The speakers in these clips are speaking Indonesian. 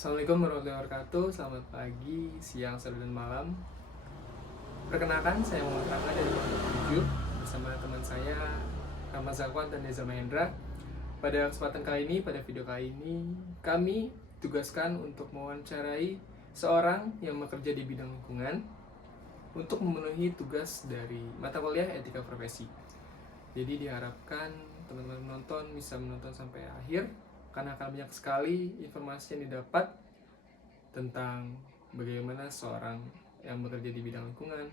Assalamualaikum warahmatullahi wabarakatuh. Selamat pagi, siang, sore, dan malam. Perkenalkan, saya Muhammad Rangga dari Pondok 7 bersama teman saya Rahmat Zakwan dan Deza Mahendra. Pada kesempatan kali ini, pada video kali ini, kami tugaskan untuk mewawancarai seorang yang bekerja di bidang lingkungan untuk memenuhi tugas dari mata kuliah etika profesi. Jadi diharapkan teman-teman menonton bisa menonton sampai akhir karena akan banyak sekali informasi yang didapat tentang bagaimana seorang yang bekerja di bidang lingkungan,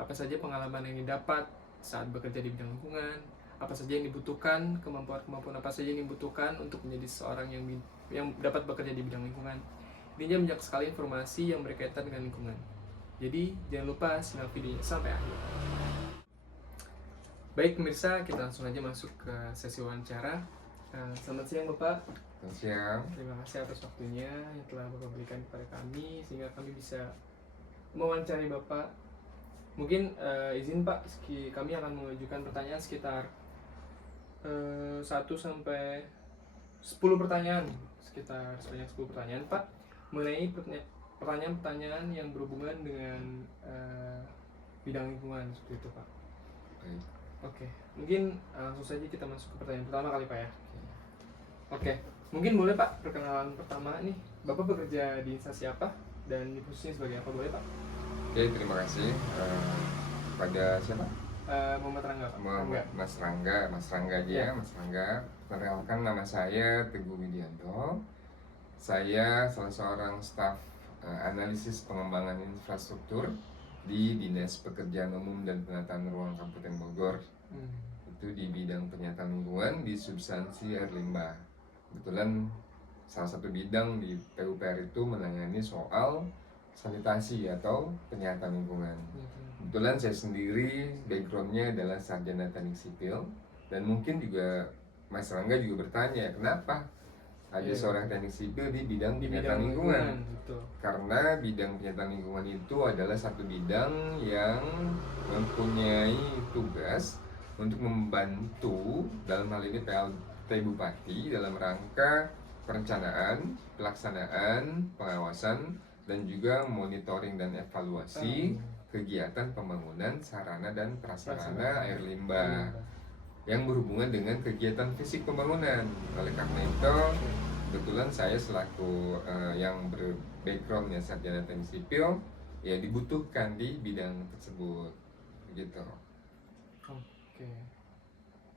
apa saja pengalaman yang didapat saat bekerja di bidang lingkungan, apa saja yang dibutuhkan, kemampuan apa saja yang dibutuhkan untuk menjadi seorang yang dapat bekerja di bidang lingkungan. Intinya banyak sekali informasi yang berkaitan dengan lingkungan. Jadi jangan lupa simak videonya sampai akhir. Baik pemirsa, kita langsung aja masuk ke sesi wawancara. Selamat siang Bapak. Selamat siang. Terima kasih atas waktunya yang telah Bapak berikan kepada kami sehingga kami bisa mewawancari Bapak. Mungkin izin Pak, kami akan mengajukan pertanyaan sekitar 1 sampai 10 pertanyaan, sekitar sebanyak 10 pertanyaan Pak, mengenai pertanyaan-pertanyaan yang berhubungan dengan bidang lingkungan seperti itu Pak. Baik. Oke, mungkin langsung saja kita masuk ke pertanyaan pertama kali Pak ya. Oke, mungkin boleh Pak perkenalan pertama nih, Bapak bekerja di instansi apa dan di posisinya sebagai apa, boleh Pak? Oke, terima kasih pada siapa? Muhammad Rangga Pak. Mas Rangga aja ya. Mas Rangga. Perkenalkan, nama saya Teguh Widianto. Saya salah seorang staf analisis pengembangan infrastruktur di Dinas Pekerjaan Umum dan Penataan Ruang Kabupaten Bogor. Itu di bidang penyataan lingkungan di substansi air limbah. Kebetulan salah satu bidang di PUPR itu menangani soal sanitasi atau penyataan lingkungan. Kebetulan saya sendiri backgroundnya adalah sarjana teknik sipil, dan mungkin juga Mas Rangga juga bertanya kenapa ada seorang teknik sipil di bidang penyataan lingkungan. Karena bidang penyataan lingkungan itu adalah satu bidang yang mempunyai tugas untuk membantu dalam hal ini PLT Bupati dalam rangka perencanaan, pelaksanaan, pengawasan, dan juga monitoring dan evaluasi kegiatan pembangunan sarana dan prasarana air limbah yang berhubungan dengan kegiatan fisik pembangunan. Oleh karena itu, kebetulan saya selaku yang berbackgroundnya sarjana teknik sipil, ya dibutuhkan di bidang tersebut, begitu. Oke.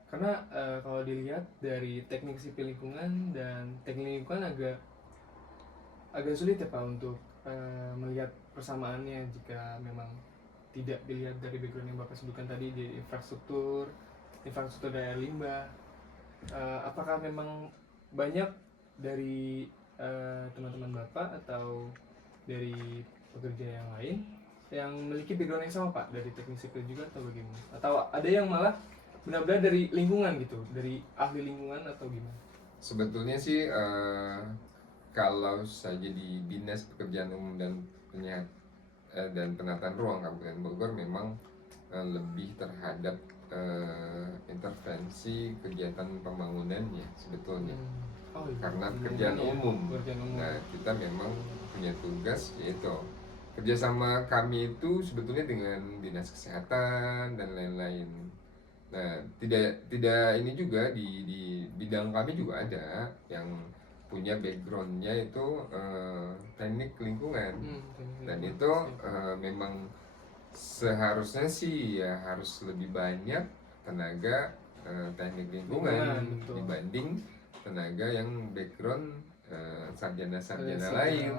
Karena kalau dilihat dari teknik sipil lingkungan dan teknik lingkungan agak sulit ya Pak untuk melihat persamaannya jika memang tidak dilihat dari background yang Bapak sebutkan tadi di infrastruktur dari air limbah. Apakah memang banyak dari teman-teman Bapak atau dari pekerja yang lain yang memiliki background yang sama Pak, dari teknik sipil juga atau bagaimana? Atau ada yang malah benar-benar dari lingkungan gitu, dari ahli lingkungan atau gimana? Sebetulnya sih kalau saja di Dinas Pekerjaan Umum dan Penataan Ruang Kabupaten Bogor memang lebih terhadap intervensi kegiatan pembangunannya sebetulnya. Karena pekerjaan umum. Nah, kita memang punya tugas yaitu kerjasama kami itu sebetulnya dengan dinas kesehatan dan lain-lain. Nah, tidak ini juga di bidang kami juga ada yang punya backgroundnya itu teknik lingkungan, dan itu memang seharusnya sih ya harus lebih banyak tenaga teknik lingkungan dibanding tenaga yang background sarjana-sarjana lain,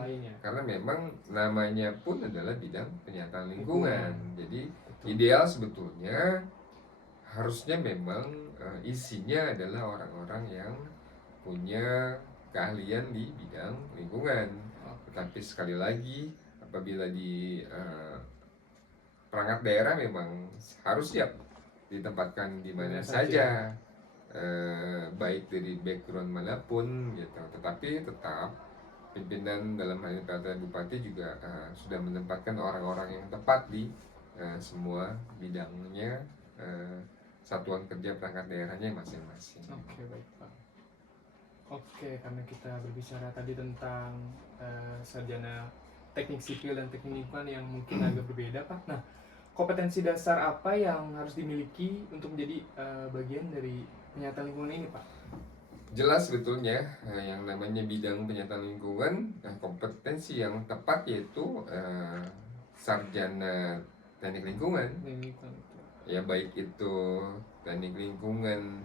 karena memang namanya pun adalah bidang penyataan lingkungan. Jadi ideal sebetulnya harusnya memang isinya adalah orang-orang yang punya keahlian di bidang lingkungan. Tetapi sekali lagi, apabila di perangkat daerah memang harus siap ditempatkan di mana saja, baik dari background manapun gitu. Tetapi tetap pimpinan dalam hal ini PLT Bupati juga sudah menempatkan orang-orang yang tepat di semua bidangnya, satuan kerja perangkat daerahnya masing-masing. Oke, baik Pak. Oke, karena kita berbicara tadi tentang sarjana teknik sipil dan teknik lingkungan yang mungkin agak berbeda, Pak. Nah, kompetensi dasar apa yang harus dimiliki untuk menjadi bagian dari penyataan lingkungan ini, Pak? Jelas sebetulnya yang namanya bidang penyataan lingkungan, kompetensi yang tepat yaitu sarjana teknik lingkungan. Lingkungan itu. Ya baik itu teknik lingkungan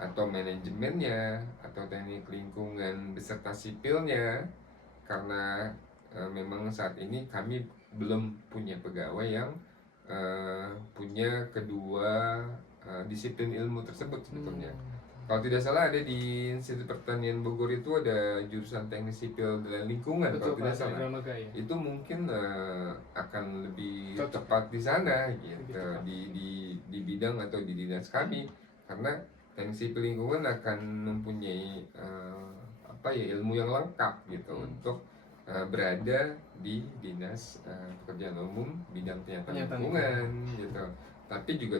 atau manajemennya atau teknik lingkungan beserta sipilnya, karena memang saat ini kami belum punya pegawai yang punya kedua disiplin ilmu tersebut sebetulnya. Kalau tidak salah ada di Institut Pertanian Bogor itu ada jurusan teknik sipil dan lingkungan. Betul, kalau tidak Pak, salah Dramaga, ya. itu mungkin akan lebih Cocok. tepat di sana Lebih gitu, tepat. di bidang atau di dinas kami, karena teknik sipil lingkungan akan mempunyai ilmu yang lengkap gitu untuk berada di dinas pekerjaan umum bidang penyataan Penyataan lingkungan gitu. Tapi juga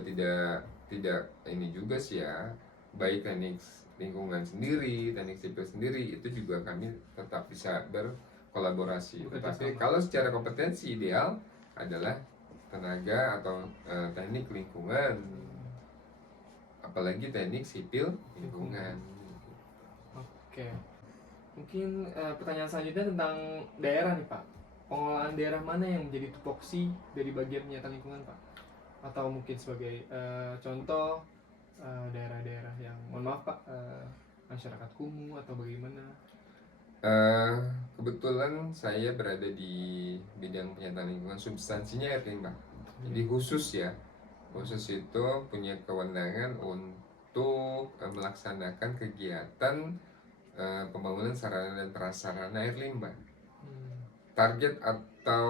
tidak ini juga sih ya, baik teknik lingkungan sendiri, teknik sipil sendiri itu juga kami tetap bisa berkolaborasi. Bekerja Tetapi sama. kalau secara kompetensi ideal adalah tenaga atau teknik lingkungan, apalagi teknik sipil lingkungan. Oke. Mungkin pertanyaan selanjutnya tentang daerah nih, Pak. Pengelolaan daerah mana yang menjadi tupoksi dari bagian penyataan lingkungan, Pak? Atau mungkin sebagai contoh daerah-daerah yang, mohon maaf Pak, masyarakat kumuh atau bagaimana? Kebetulan saya berada di bidang penyataan lingkungan, substansinya air limbah. Jadi khusus itu punya kewenangan untuk melaksanakan kegiatan pembangunan sarana dan prasarana air limbah. Target atau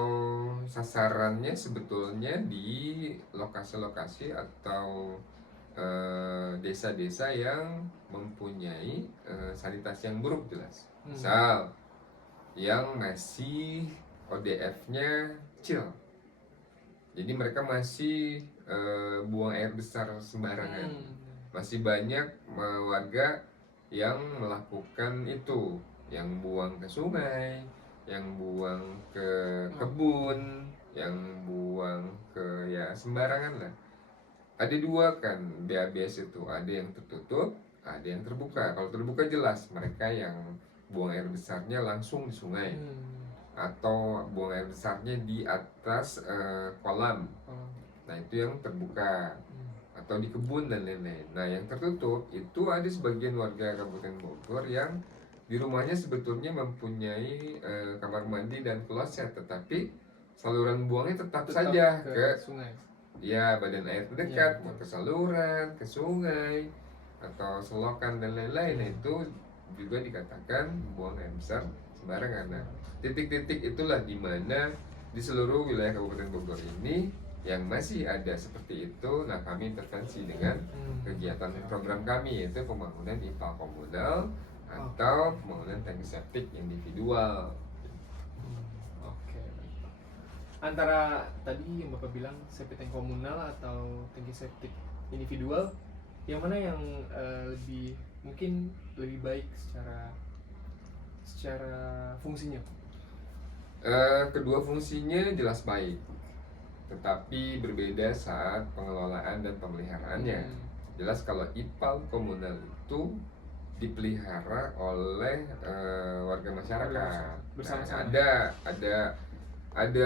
sasarannya sebetulnya di lokasi-lokasi atau desa-desa yang mempunyai sanitasi yang buruk jelas. Misal yang masih ODF-nya kecil, jadi mereka masih buang air besar sembarangan. Masih banyak warga yang melakukan itu, yang buang ke sungai, yang buang ke kebun, yang buang ke sembarangan lah. Ada dua kan BABS itu, ada yang tertutup, ada yang terbuka. Kalau terbuka jelas mereka yang buang air besarnya langsung di sungai, atau buang air besarnya di atas kolam. Nah itu yang terbuka, atau di kebun dan lain-lain. Nah yang tertutup itu ada sebagian warga Kabupaten Bogor yang di rumahnya sebetulnya mempunyai kamar mandi dan kloset, tetapi saluran buangnya tetap saja ke sungai. Ya, badan air terdekat, mau ke saluran, ke sungai, atau selokan dan lain-lain. Nah, itu juga dikatakan buang air besar sembarangan. Nah, titik-titik itulah di mana di seluruh wilayah Kabupaten Bogor ini yang masih ada seperti itu. Nah, kami intervensi dengan kegiatan program kami, yaitu pembangunan IPA komunal atau pembangunan tangki septik individual. Antara tadi yang Bapak bilang septic tank komunal atau tangki septik individual, yang mana yang mungkin lebih baik secara fungsinya? Kedua fungsinya jelas baik, tetapi berbeda saat pengelolaan dan pemeliharaannya. Jelas kalau IPAL komunal itu dipelihara oleh warga masyarakat. Bersama-sama. Ada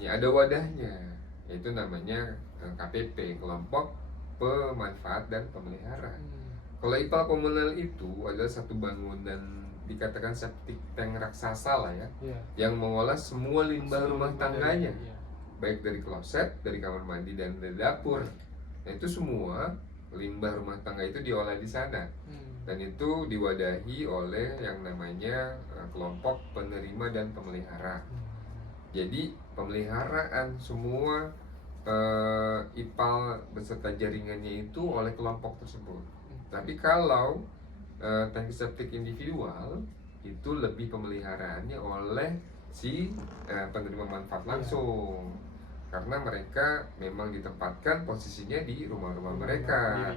ada wadahnya, yaitu namanya KPP, kelompok pemanfaat dan pemelihara. Kalau IPAL komunal itu adalah satu bangunan, dikatakan septic tank raksasa lah yang mengolah semua limbah rumah tangganya, baik dari kloset, dari kamar mandi dan dari dapur. Nah itu semua limbah rumah tangga itu diolah di sana, dan itu diwadahi oleh yang namanya kelompok penerima dan pemelihara. Jadi pemeliharaan semua IPAL beserta jaringannya itu oleh kelompok tersebut. Tapi kalau tangki septik individual itu lebih pemeliharaannya oleh si penerima manfaat langsung, karena mereka memang ditempatkan posisinya di rumah-rumah mereka.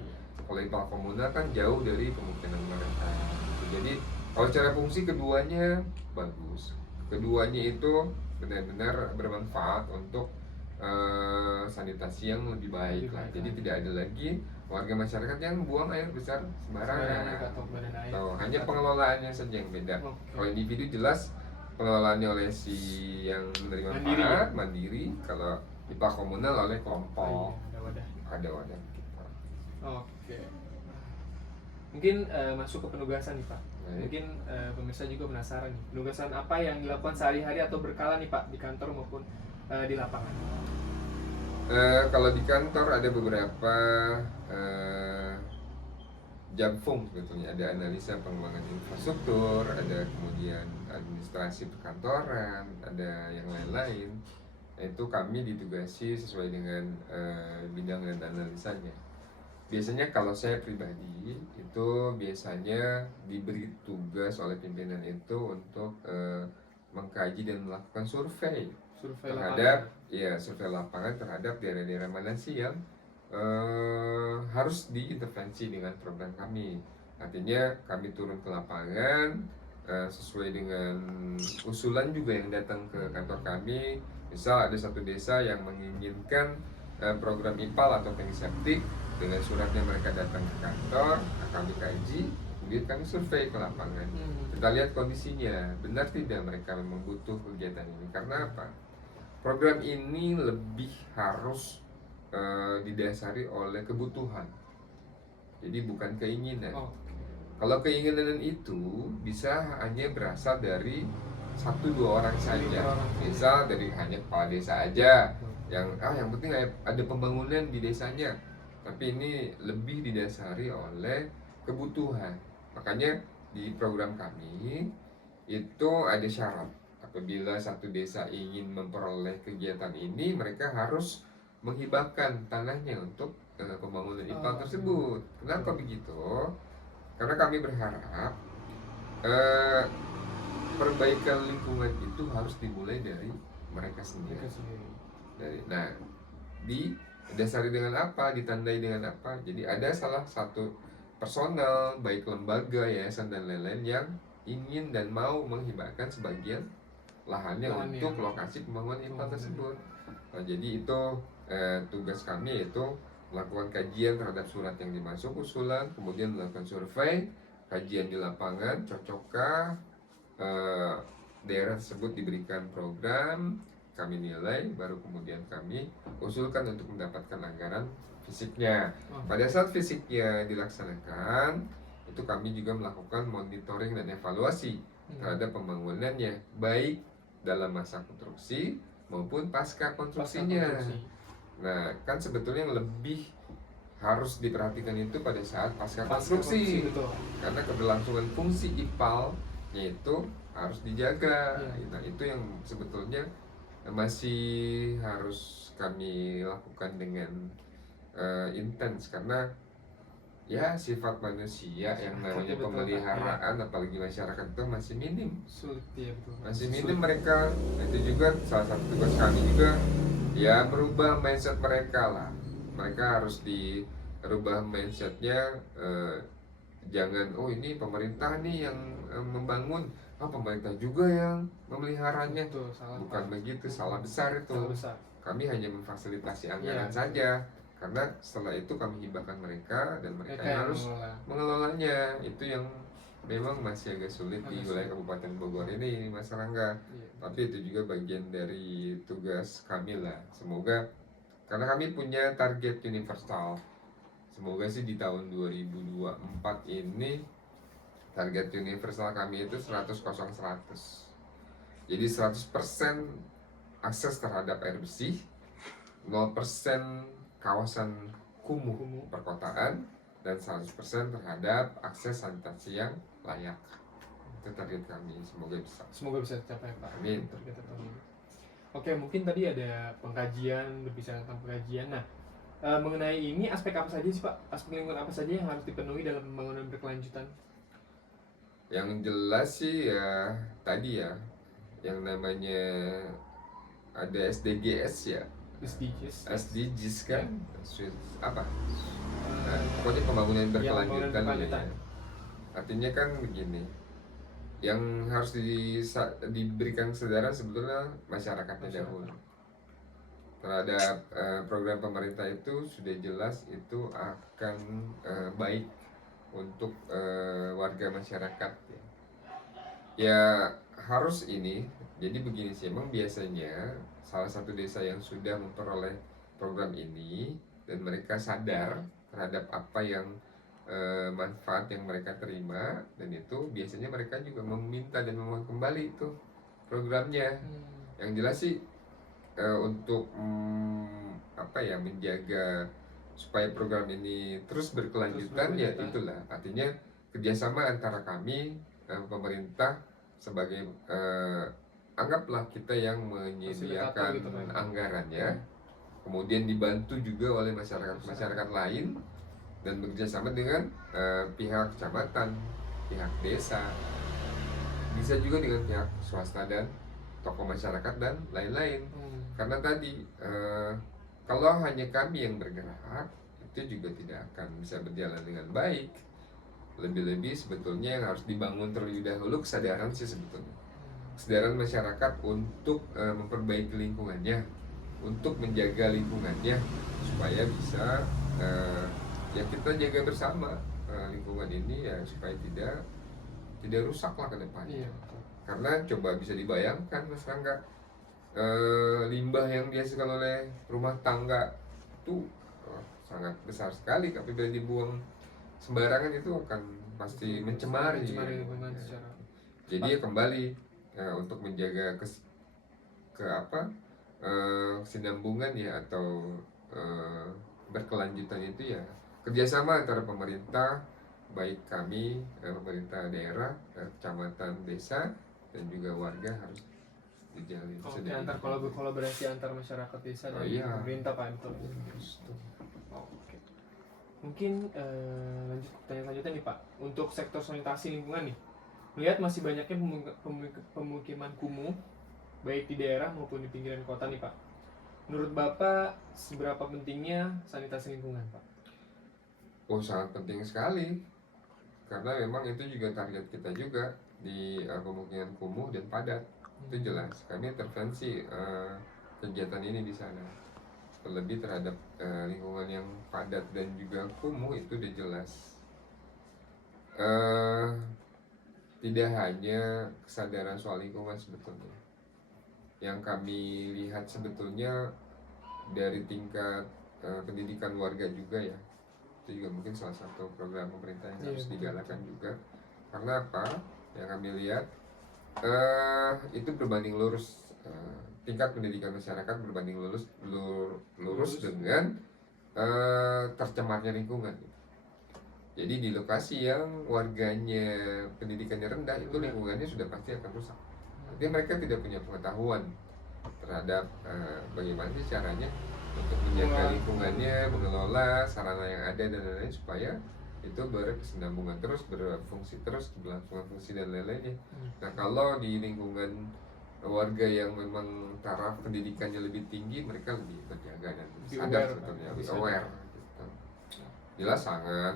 Kalau IPAL komunal kan jauh dari pemukiman mereka. Jadi Kalau secara fungsi keduanya bagus. Keduanya itu benar-benar bermanfaat untuk sanitasi yang lebih baik Lebih lah. baik Jadi lah. tidak ada lagi warga masyarakat yang buang air besar sembarangan. Atau badan air. Hanya pengelolaannya saja yang beda. Oke. Kalau individu jelas pengelolaannya oleh si yang menerima Mandiri, manfaat mandiri. Kalau IPA komunal oleh kelompok. Ada wadah. Ada wadah kita. Oke. Mungkin masuk ke penugasan nih Pak. Baik. Mungkin pemirsa juga penasaran nih, penugasan apa yang dilakukan sehari-hari atau berkala nih Pak di kantor maupun di lapangan? Kalau di kantor ada beberapa jamfung sebetulnya, ada analisa pengembangan infrastruktur, ada kemudian administrasi perkantoran, ada yang lain-lain. Itu kami ditugasi sesuai dengan bidang dan analisanya. Biasanya kalau saya pribadi itu biasanya diberi tugas oleh pimpinan itu untuk mengkaji dan melakukan survei terhadap survei lapangan terhadap daerah-daerah mana sih yang harus diintervensi dengan program kami. Artinya kami turun ke lapangan sesuai dengan usulan juga yang datang ke kantor kami. Misal ada satu desa yang menginginkan program IPAL atau tanki septik, dengan suratnya mereka datang ke kantor, kami kaji, kemudian kami survei ke lapangan. Kita lihat kondisinya, benar tidak mereka memang butuh kegiatan ini. Karena apa? Program ini lebih harus didasari oleh kebutuhan, jadi bukan keinginan. Kalau keinginan itu bisa hanya berasal dari 1-2 orang saja. Misal dari hanya kepala desa aja yang penting ada pembangunan di desanya. Tapi ini lebih didasari oleh kebutuhan. Makanya di program kami itu ada syarat. Apabila satu desa ingin memperoleh kegiatan ini, mereka harus menghibahkan tanahnya untuk pembangunan IPAL tersebut. Kenapa begitu? Karena kami berharap perbaikan lingkungan itu harus dimulai dari mereka sendiri. Nah, didasari dengan apa? Ditandai dengan apa? Jadi ada salah satu personal, baik lembaga, yayasan dan lain-lain yang ingin dan mau menghibahkan sebagian lahannya untuk lokasi pembangunan IPAL tersebut. Nah, jadi itu tugas kami yaitu melakukan kajian terhadap surat yang dimasuk usulan, kemudian melakukan survei, kajian di lapangan, cocokkah daerah tersebut diberikan program, kami nilai, baru kemudian kami usulkan untuk mendapatkan anggaran fisiknya. Pada saat fisiknya dilaksanakan, itu kami juga melakukan monitoring dan evaluasi terhadap pembangunannya, baik dalam masa konstruksi maupun pasca konstruksinya. Nah, kan sebetulnya yang lebih harus diperhatikan itu pada saat pasca konstruksi, karena keberlangsungan fungsi IPAL-nya itu harus dijaga. Nah, itu yang sebetulnya masih harus kami lakukan dengan intens, karena ya sifat manusia yang namanya pemeliharaan apalagi masyarakat itu masih minim. Masih minim mereka. Itu juga salah satu tugas kami juga, ya merubah mindset mereka lah. Mereka harus dirubah mindsetnya, jangan ini pemerintah nih yang membangun, pemerintah juga yang memeliharanya. Bukan begitu, salah besar itu. Kami hanya memfasilitasi anggaran saja, karena setelah itu kami hibahkan mereka dan mereka yang harus mengelolanya. Itu yang memang masih agak sulit di wilayah Kabupaten Bogor ini, Mas Rangga. Tapi itu juga bagian dari tugas kami lah. Semoga, karena kami punya target universal, semoga sih di tahun 2024 ini target universal kami itu 100-0-100. Jadi 100% akses terhadap air bersih, 0% kawasan kumuh perkotaan, dan 100% terhadap akses sanitasi yang layak. Itu target kami, semoga bisa tercapai Pak. Amin. Oke, mungkin tadi ada pengkajian, berbicara tentang pengkajian. Nah, mengenai ini aspek apa saja sih Pak? Aspek lingkungan apa saja yang harus dipenuhi dalam pembangunan berkelanjutan? Yang jelas sih ya tadi ya, yang namanya ada SDGs ya. SDGs kan apa? Pokoknya pembangunan berkelanjutan ya. Artinya kan begini, yang harus diberikan kesadaran sebetulnya masyarakatnya dahulu terhadap program pemerintah. Itu sudah jelas itu akan baik untuk warga masyarakat ya. Ya harus ini. Jadi begini sih, emang biasanya salah satu desa yang sudah memperoleh program ini dan mereka sadar terhadap apa yang manfaat yang mereka terima, dan itu biasanya mereka juga meminta dan memohon kembali itu programnya. Yang jelas sih untuk apa ya, menjaga supaya program ini terus berkelanjutan, ya itulah artinya kerjasama antara kami pemerintah sebagai anggaplah kita yang menyediakan gitu, anggarannya, kemudian dibantu juga oleh masyarakat lain dan bekerjasama dengan pihak kecamatan, pihak desa, bisa juga dengan pihak swasta dan tokoh masyarakat dan lain-lain. Karena tadi kalau hanya kami yang bergerak, itu juga tidak akan bisa berjalan dengan baik. Lebih-lebih sebetulnya yang harus dibangun terlebih dahulu kesadaran sih sebetulnya. Kesadaran masyarakat untuk memperbaiki lingkungannya, untuk menjaga lingkungannya supaya bisa ya kita jaga bersama lingkungan ini ya, supaya tidak rusak lah ke depannya. Karena coba bisa dibayangkan Mas Rangga, limbah yang dihasilkan oleh rumah tangga itu sangat besar sekali, tapi bila dibuang sembarangan itu akan pasti mencemari lingkungan secara. Jadi ya kembali untuk menjaga kesinambungan ya, atau berkelanjutan itu ya kerjasama antara pemerintah, baik kami pemerintah daerah, kecamatan, desa, dan juga warga harus dijalin. Antar kolaborasi antar masyarakat desa dan pemerintah Pak, betul. Oke. Mungkin lanjut pertanyaan selanjutnya nih Pak, untuk sektor sanitasi lingkungan nih, melihat masih banyaknya pemukiman kumuh baik di daerah maupun di pinggiran kota nih Pak. Menurut Bapak seberapa pentingnya sanitasi lingkungan Pak? Oh, sangat penting sekali, karena memang itu juga target kita juga di pemukiman kumuh dan padat. Itu jelas kami intervensi kegiatan ini di sana, terlebih terhadap lingkungan yang padat dan juga kumuh. Itu udah jelas tidak hanya kesadaran soal lingkungan sebetulnya yang kami lihat, sebetulnya dari tingkat pendidikan warga juga ya. Itu juga mungkin salah satu program pemerintah yang harus digalakkan juga. Karena apa yang kami lihat, itu berbanding lurus, tingkat pendidikan masyarakat berbanding lurus dengan tercemarnya lingkungan. Jadi di lokasi yang warganya pendidikannya rendah, itu lingkungannya sudah pasti akan rusak. Artinya mereka tidak punya pengetahuan terhadap bagaimana sih caranya untuk menjaga lingkungannya, mengelola sarana yang ada dan lain-lain supaya itu berkesinambungan terus, berfungsi terus, keberlangsungan fungsi dan lain-lainnya. Nah, kalau di lingkungan warga yang memang taraf pendidikannya lebih tinggi, mereka lebih terjaga dan sadar sebetulnya, lebih aware gitu. Jelas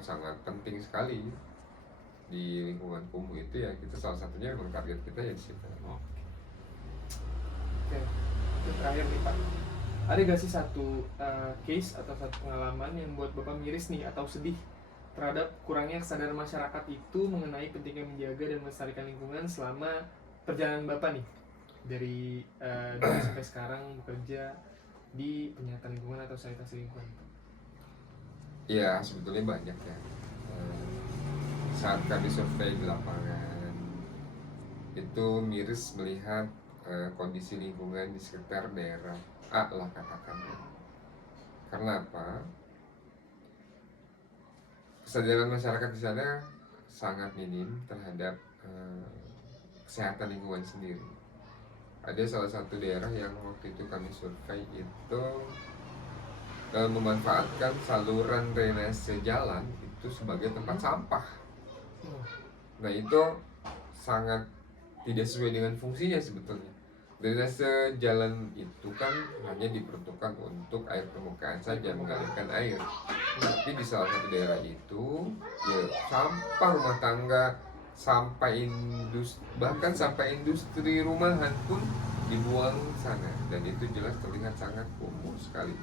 sangat penting sekali di lingkungan kumuh itu ya. Kita salah satunya memang target kita ya di situ. Oke. Itu terakhir nih Pak, ada gak sih satu case atau satu pengalaman yang buat Bapak miris nih atau sedih terhadap kurangnya kesadaran masyarakat itu mengenai pentingnya menjaga dan melestarikan lingkungan selama perjalanan Bapak nih dari dulu sampai sekarang bekerja di penyihatan lingkungan atau sanitasi lingkungan? Ya, sebetulnya banyak ya. Saat kami survei di lapangan, itu miris melihat kondisi lingkungan di sekitar daerah A lah katakan. Karena apa? Kesadaran masyarakat di sana sangat minim terhadap kesehatan lingkungan sendiri. Ada salah satu daerah yang waktu itu kami survei itu memanfaatkan saluran drainase jalan itu sebagai tempat sampah. Nah, itu sangat tidak sesuai dengan fungsinya sebetulnya. Drainase jalan itu kan hanya diperuntukkan untuk air permukaan saja, mengalirkan air. Tapi di salah satu daerah itu ya sampah rumah tangga bahkan sampai industri rumahan pun dibuang sana, dan itu jelas terlihat sangat kumuh sekali,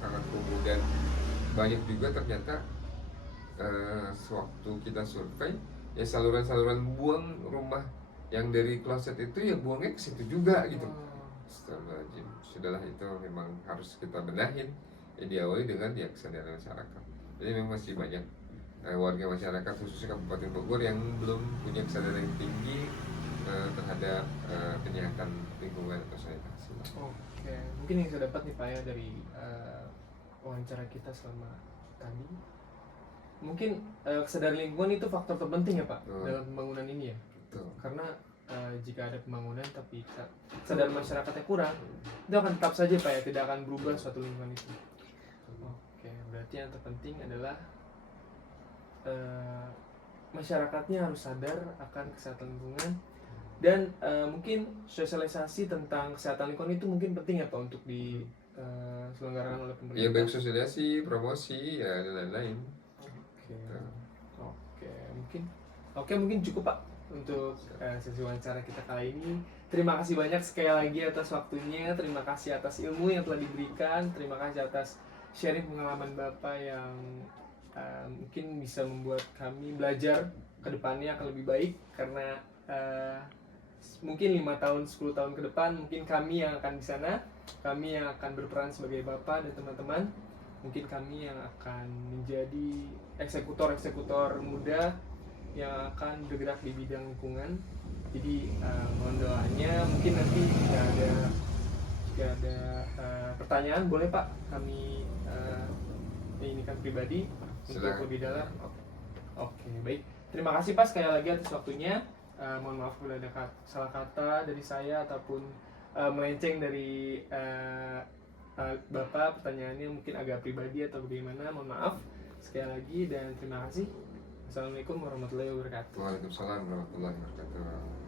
sangat kumuh. Dan banyak juga ternyata sewaktu kita survei, ya saluran-saluran buang rumah yang dari kloset itu ya buangnya ke situ juga gitu. Astagfirullahaladzim. Sudahlah, itu memang harus kita benahin, ya diawali dengan ya kesadaran masyarakat. Jadi memang masih banyak warga masyarakat khususnya Kabupaten Bogor yang belum punya kesadaran yang tinggi terhadap penyihatan lingkungan atau sanitasi. Oke, mungkin yang saya dapat nih Pak ya dari wawancara kita selama tadi, mungkin kesadaran lingkungan itu faktor terpenting ya Pak dalam pembangunan ini ya. Betul. Karena jika ada pembangunan tapi kesadaran masyarakatnya kurang, itu akan tetap saja Pak ya, tidak akan berubah suatu lingkungan itu. Oke, berarti yang terpenting adalah masyarakatnya harus sadar akan kesehatan lingkungan, dan mungkin sosialisasi tentang kesehatan lingkungan itu mungkin penting ya Pak untuk diselenggarakan oleh pemerintah. Ya, baik sosialisasi, promosi, ya dan lain-lain. Oke, mungkin cukup Pak untuk sesi wawancara kita kali ini. Terima kasih banyak sekali lagi atas waktunya, terima kasih atas ilmu yang telah diberikan, terima kasih atas sharing pengalaman Bapak yang mungkin bisa membuat kami belajar ke depannya akan lebih baik, karena mungkin 5 tahun, 10 tahun ke depan mungkin kami yang akan di sana, kami yang akan berperan sebagai Bapak dan teman-teman, mungkin kami yang akan menjadi eksekutor muda yang akan bergerak di bidang lingkungan. Jadi mohon doanya, mungkin nanti jika ada pertanyaan boleh Pak kami inikan pribadi untuk lebih dalam. Oke, baik. Terima kasih Pak sekali lagi atas waktunya. Mohon maaf kalau ada salah kata dari saya ataupun melenceng dari Bapak, pertanyaannya mungkin agak pribadi atau bagaimana. Mohon maaf sekali lagi dan terima kasih. Assalamualaikum warahmatullahi wabarakatuh. Waalaikumsalam warahmatullahi wabarakatuh.